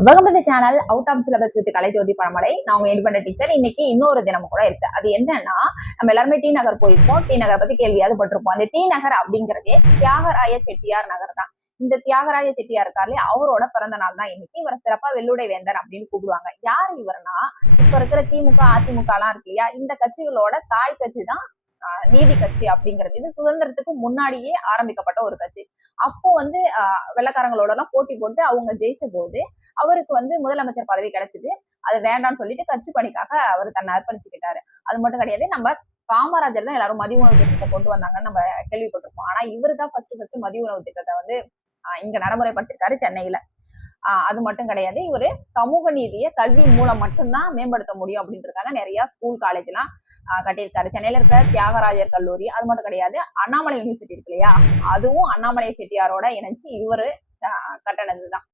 வகமதி channel out of syllabus with Kalaijothi Pazhamadai. நான் உங்க independent teacher. இன்னைக்கு இன்னொரு தினம் கூட இருக்கு. அது என்னன்னா, நம்ம எல்லாருமே டி நகர் போயிருப்போம். டி நகர் பத்தி கேள்வியாவது பட்டிருப்போம். அந்த டி நகர் அப்படிங்கிறதே தியாகராய செட்டியார் நகர் தான். இந்த தியாகராய செட்டியார் இருக்காரு, அவரோட பிறந்த நாள் தான் இன்னைக்கு. இவரை சிறப்பா வெள்ளுடை வேந்தர் அப்படின்னு கூப்பிடுவாங்க. யார் இவர்னா, இப்ப இருக்கிற திமுக, அதிமுக எல்லாம் இருக்கு இல்லையா, இந்த கட்சிகளோட தாய் கட்சி தான் நீதி கட்சி அப்படிங்கிறது. இது சுதந்திரத்துக்கு முன்னாடியே ஆரம்பிக்கப்பட்ட ஒரு கட்சி. அப்போ வெள்ளக்காரங்களோட எல்லாம் போட்டி போட்டு அவங்க ஜெயிச்ச போது அவருக்கு முதலமைச்சர் பதவி கிடைச்சது. அது வேண்டாம்னு சொல்லிட்டு கட்சி பணிக்காக அவர் தன்னை அர்ப்பணிச்சுக்கிட்டாரு. அது மட்டும் கிடையாது, நம்ம காமராஜர் தான் எல்லாரும் மதிய உணவு திட்டத்தை கொண்டு வந்தாங்கன்னு நம்ம கேள்விப்பட்டிருப்போம். ஆனா இவரு தான் ஃபர்ஸ்ட் மதிய உணவு திட்டத்தை இங்க நடைமுறைப்படுத்திருக்காரு சென்னையில. அது மட்டும் கிடையாது, இவரு சமூக நீதியை கல்வி மூலம் மட்டும்தான் மேம்படுத்த முடியும் அப்படின்றதுக்காக நிறைய ஸ்கூல் காலேஜ் எல்லாம் கட்டியிருக்காரு. சென்னையில இருக்கிற தியாகராஜர் கல்லூரி, அது மட்டும் கிடையாது, அண்ணாமலை யூனிவர்சிட்டி இருக்கு இல்லையா, அதுவும் அண்ணாமலை செட்டியாரோட இணைஞ்சு இவரு கட்டணதுதான்.